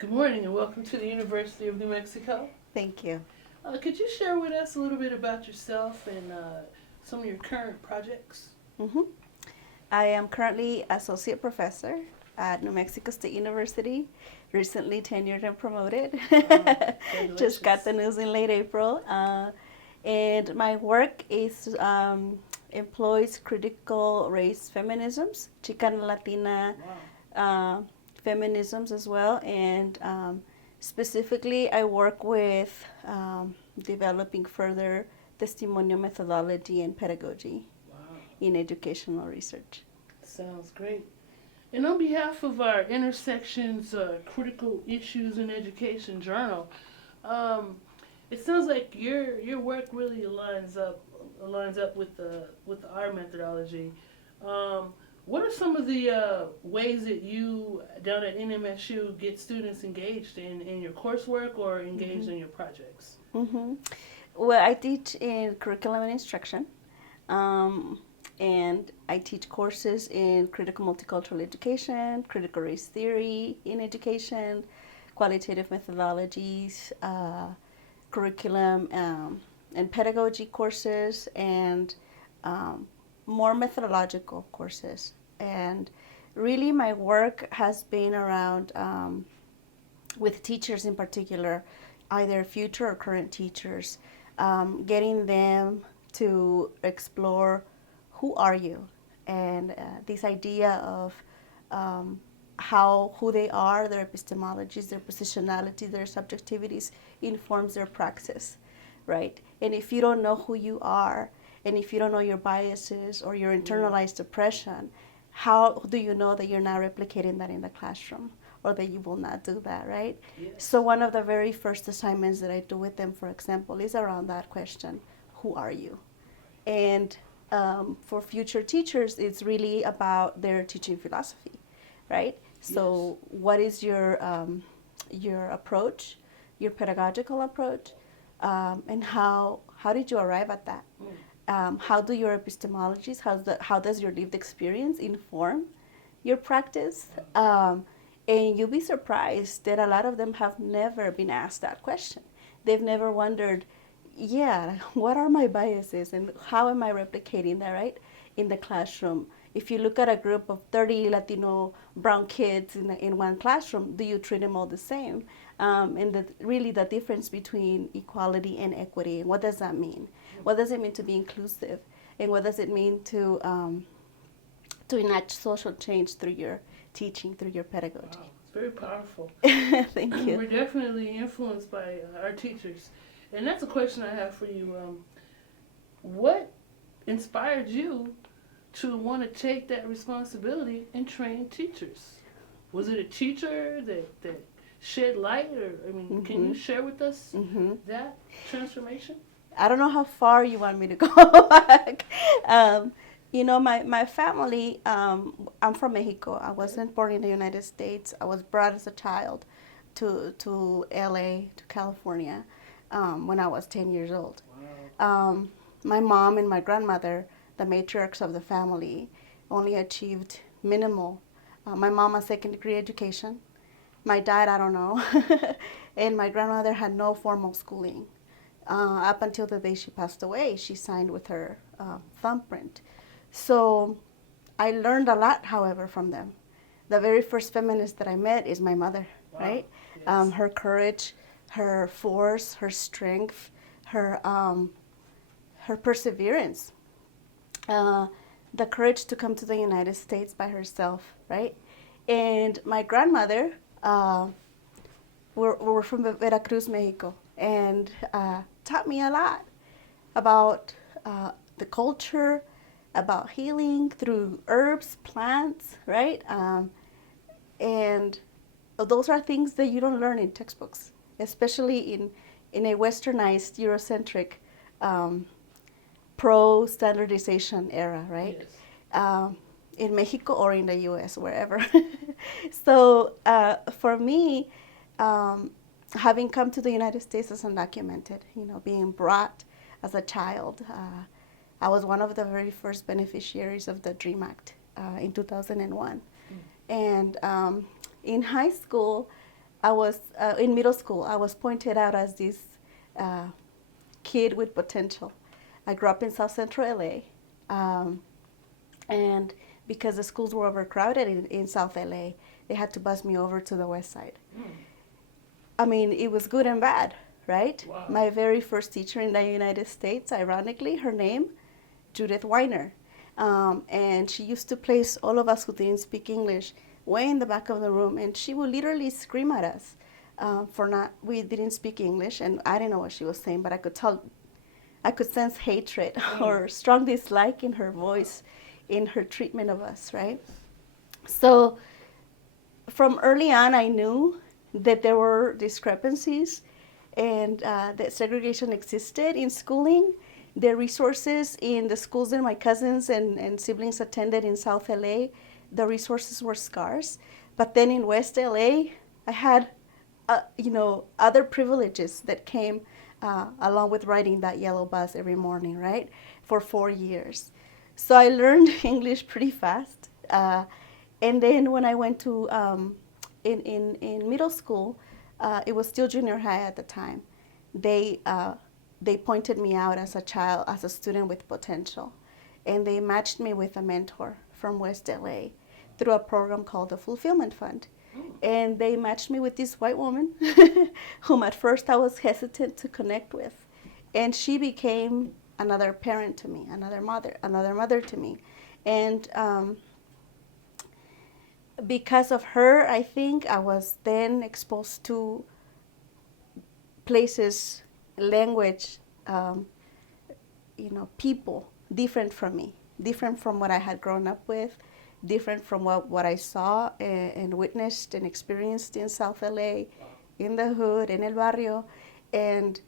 Good morning and welcome to the University of New Mexico. Thank you. Could you share with us a little bit about yourself and some of your current projects? hmm I am currently associate professor at New Mexico State University, recently tenured and promoted. Just got the news in late April. And my work is employs critical race feminisms, Chicana Latina Wow. feminisms as well, and specifically I work with developing further testimonial methodology and pedagogy Wow. in educational research. Sounds great. And on behalf of our Intersections Critical Issues in Education journal, um, it sounds like your work really aligns up with our methodology. Um, what are some of the ways that you down at NMSU get students engaged in your coursework or engaged in your projects? hmm Well, I teach in curriculum and instruction, um, and I teach courses in critical multicultural education, critical race theory in education, qualitative methodologies, curriculum and pedagogy courses, and um, more methodological courses. And really, my work has been around with teachers in particular, either future or current teachers, getting them to explore who are you, and this idea of who they are, their epistemologies, their positionality, their subjectivities informs their praxis, right? And if you don't know who you are, and if you don't know your biases or your internalized oppression, how do you know that you're not replicating that in the classroom, or that you will not do that, right? Yes. So one of the very first assignments that I do with them, for example, is around that question: who are you? And for future teachers, it's really about their teaching philosophy, right? So what is your approach, your pedagogical approach, and how did you arrive at that? How do your epistemologies, how does your lived experience inform your practice? And you'll be surprised that a lot of them have never been asked that question. They've never wondered, yeah, what are my biases and how am I replicating that, right, in the classroom? If you look at a group of 30 Latino brown kids in one classroom, do you treat them all the same? And really the difference between equality and equity, and what does that mean? What does it mean to be inclusive? And what does it mean to enact social change through your teaching, through your pedagogy? Wow, it's very powerful. Thank you. We're definitely influenced by our teachers. And that's a question I have for you. What inspired you to want to take that responsibility and train teachers? Was it a teacher that shed light? Or, I mean, can you share with us that transformation? I don't know how far you want me to go back. My family, I'm from Mexico. I wasn't born in the United States. I was brought as a child to LA, to California, when I was 10 years old. Wow. My mom and my grandmother, the matriarchs of the family, only achieved minimal. My mom, a second degree education. My dad, I don't know. And my grandmother had no formal schooling. Up until the day she passed away, she signed with her thumbprint. So I learned a lot, however, from them. The very first feminist that I met is my mother, Wow. right? Yes. Her courage, her force, her strength, her perseverance, the courage to come to the United States by herself, right? And my grandmother, we're from Veracruz, Mexico, and taught me a lot about the culture, about healing through herbs, plants, right? And those are things that you don't learn in textbooks, especially in a westernized, Eurocentric, pro-standardization era, right? Yes. In Mexico or in the U.S., wherever. So for me, having come to the United States as undocumented, being brought as a child, I was one of the very first beneficiaries of the DREAM Act in 2001. And in high school, I was in middle school. I was pointed out as this uh, kid with potential. I grew up in South Central LA, and because the schools were overcrowded in South LA, they had to bus me over to the West Side. I mean, it was good and bad, right? Wow. My very first teacher in the United States, ironically, her name, Judith Weiner. And she used to place all of us who didn't speak English way in the back of the room, and she would literally scream at us we didn't speak English, and I didn't know what she was saying, but I could sense hatred or strong dislike in her voice, in her treatment of us, right? So from early on, I knew that there were discrepancies and that segregation existed in schooling. The resources in the schools that my cousins and siblings attended in South LA, the resources were scarce. But then in West LA, I had, other privileges that came along with riding that yellow bus every morning, right, for 4 years. So I learned English pretty fast. And then when I went to, in middle school, it was still junior high at the time, they pointed me out as a child, as a student with potential. And they matched me with a mentor from West LA through a program called the Fulfillment Fund. And they matched me with this white woman whom at first I was hesitant to connect with. And she became another parent to me, another mother to me. And because of her, I think I was then exposed to places, language, people different from me, different from what I had grown up with, different from what I saw and witnessed and experienced in South LA, in the hood, in El Barrio. And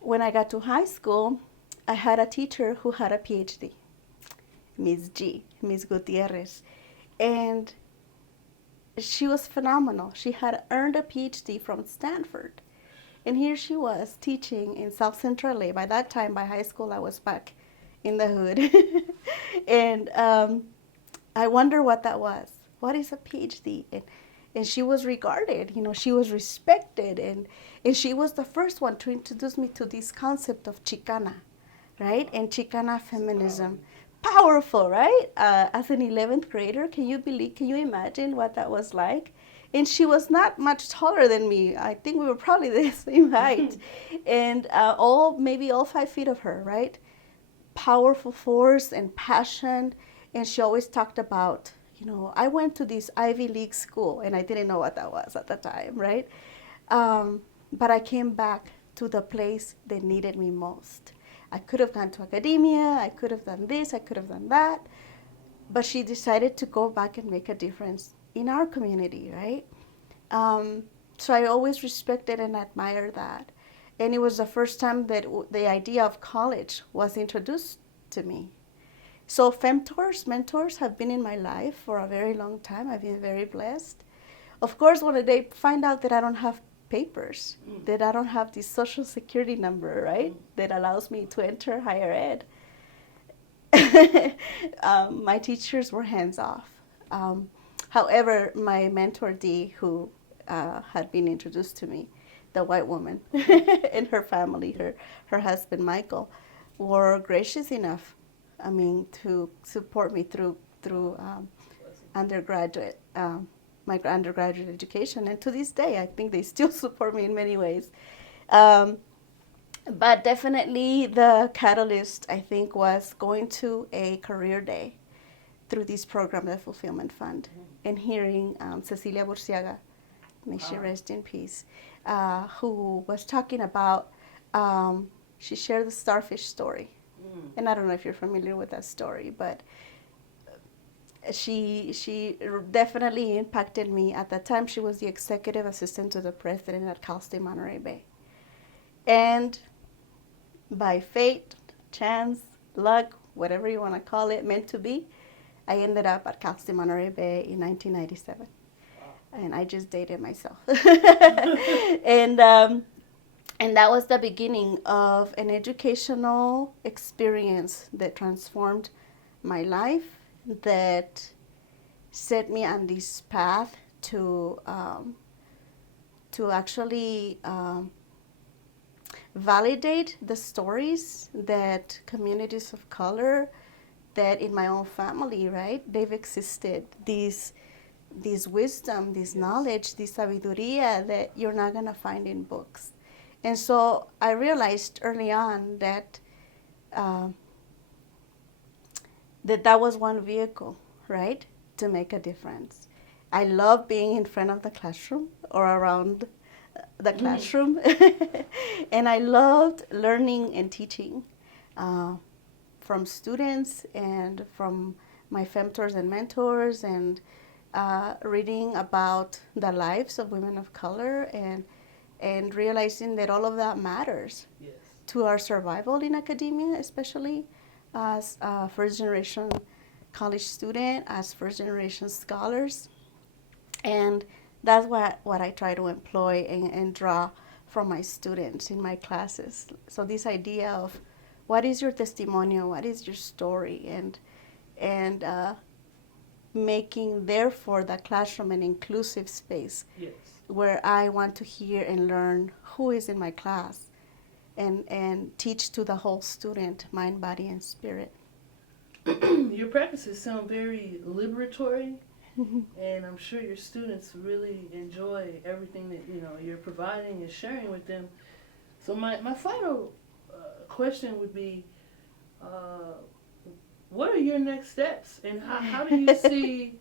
when I got to high school, I had a teacher who had a PhD, Miss Gutierrez. And she was phenomenal. She had earned a PhD from Stanford. And here she was teaching in South Central LA. By that time, by high school, I was back in the hood. And I wonder what that was. What is a PhD? And she was regarded, she was respected. And she was the first one to introduce me to this concept of Chicana, right? And Chicana Feminism. Powerful, right? As an 11th grader, can you imagine what that was like? And she was not much taller than me. I think we were probably the same height. And maybe all 5 feet of her, right? Powerful force and passion. And she always talked about, I went to this Ivy League school, and I didn't know what that was at the time, right? But I came back to the place that needed me most. I could have gone to academia, I could have done this, I could have done that. But she decided to go back and make a difference in our community, right? So I always respected and admired that. And it was the first time that the idea of college was introduced to me. So mentors have been in my life for a very long time. I've been very blessed. Of course, when they find out that I don't have papers, that I don't have this social security number, right, that allows me to enter higher ed, my teachers were hands off. However, my mentor, Dee, who had been introduced to me, the white woman, and her family, her husband, Michael, were gracious enough, to support me through undergraduate, my undergraduate education. And to this day, I think they still support me in many ways. But definitely the catalyst, I think, was going to a career day through this program, the Fulfillment Fund, and hearing Cecilia Burciaga, may she rest in peace, who was talking about, she shared the starfish story. And I don't know if you're familiar with that story, but she definitely impacted me. At that time, she was the executive assistant to the president at Cal State Monterey Bay. And by fate, chance, luck, whatever you want to call it, meant to be, I ended up at Cal State Monterey Bay in 1997. Wow. And I just dated myself. And that was the beginning of an educational experience that transformed my life, that set me on this path to to actually validate the stories that communities of color, that in my own family, right, they've existed. This wisdom, this knowledge, this sabiduría that you're not going to find in books. And so I realized early on that that was one vehicle, right, to make a difference. I love being in front of the classroom or around the classroom. And I loved learning and teaching from students and from my femtors and mentors, and reading about the lives of women of color, and realizing that all of that matters to our survival in academia, especially as first generation college student, as first generation scholars. And that's what I try to employ and draw from my students in my classes. So this idea of what is your testimonial, what is your story, and making therefore the classroom an inclusive space where I want to hear and learn who is in my class, and teach to the whole student, mind, body, and spirit. Your practices sound very liberatory, and I'm sure your students really enjoy everything that you're providing and sharing with them. So my final question would be, what are your next steps, and how do you see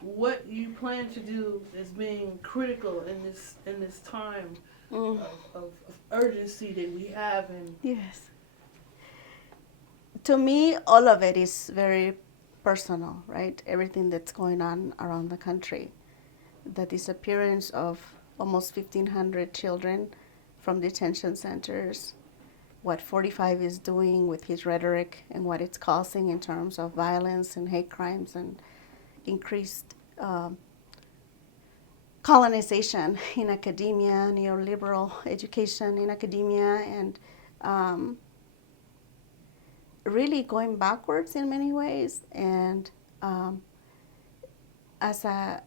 what you plan to do as being critical in this time of urgency that we have? And yes, to me, all of it is very personal, right? Everything that's going on around the country, the disappearance of almost 1,500 children from detention centers, what 45 is doing with his rhetoric and what it's causing in terms of violence and hate crimes and increased colonization in academia, neoliberal education in academia, and really going backwards in many ways. And as a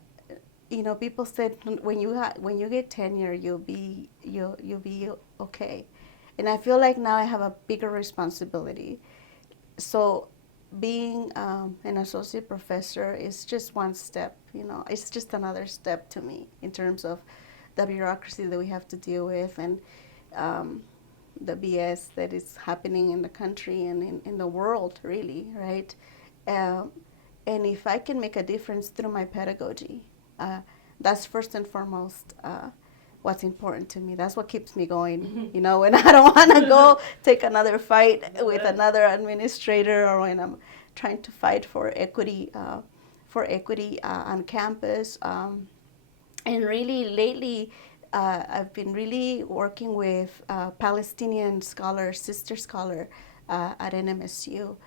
people said when you get tenure, you'll be okay. And I feel like now I have a bigger responsibility. So being an associate professor is just one step. It's just another step to me in terms of the bureaucracy that we have to deal with, and the BS that is happening in the country and in the world, really, right? And if I can make a difference through my pedagogy, that's first and foremost what's important to me. That's what keeps me going, when I don't want to go take another fight with another administrator, or when I'm trying to fight for equity on campus. And really lately, I've been really working with Palestinian scholar, sister scholar at NMSU,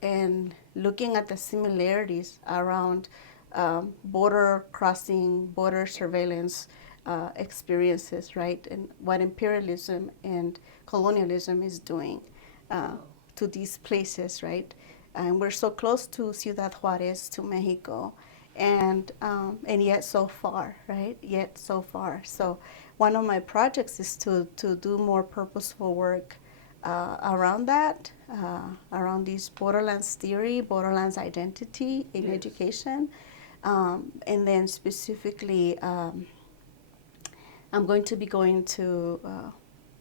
and looking at the similarities around border crossing, border surveillance experiences, right? And what imperialism and colonialism is doing to these places, right? And we're so close to Ciudad Juarez, to Mexico, and yet so far, right? Yet so far. So one of my projects is to do more purposeful work around that, around this borderlands theory, borderlands identity in education. And then specifically, I'm going to be going to,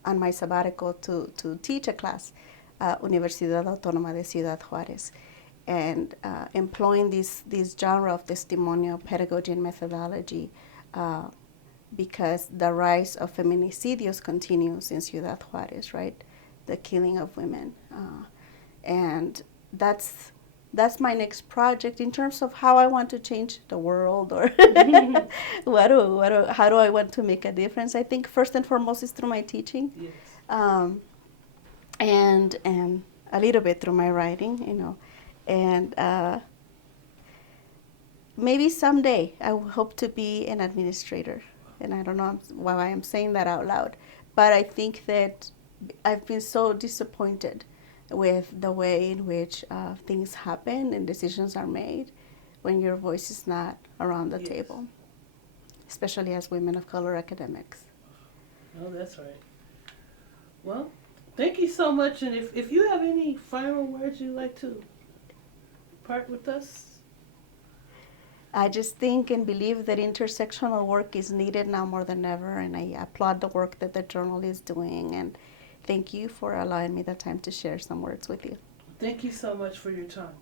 on my sabbatical, to teach a class at Universidad Autónoma de Ciudad Juárez, and employing this genre of testimonial pedagogy and methodology, because the rise of feminicidios continues in Ciudad Juárez, right? The killing of women. And that's my next project in terms of how I want to change the world, or how do I want to make a difference. I think first and foremost is through my teaching, and a little bit through my writing, and maybe someday I hope to be an administrator. And I don't know why I'm saying that out loud, but I think that I've been so disappointed with the way in which things happen and decisions are made when your voice is not around the table. especially as women of color academics. Oh, that's right. Well, thank you so much. And if you have any final words you'd like to part with us. I just think and believe that intersectional work is needed now more than ever, and I applaud the work that the journal is doing, and thank you for allowing me the time to share some words with you. Thank you so much for your time.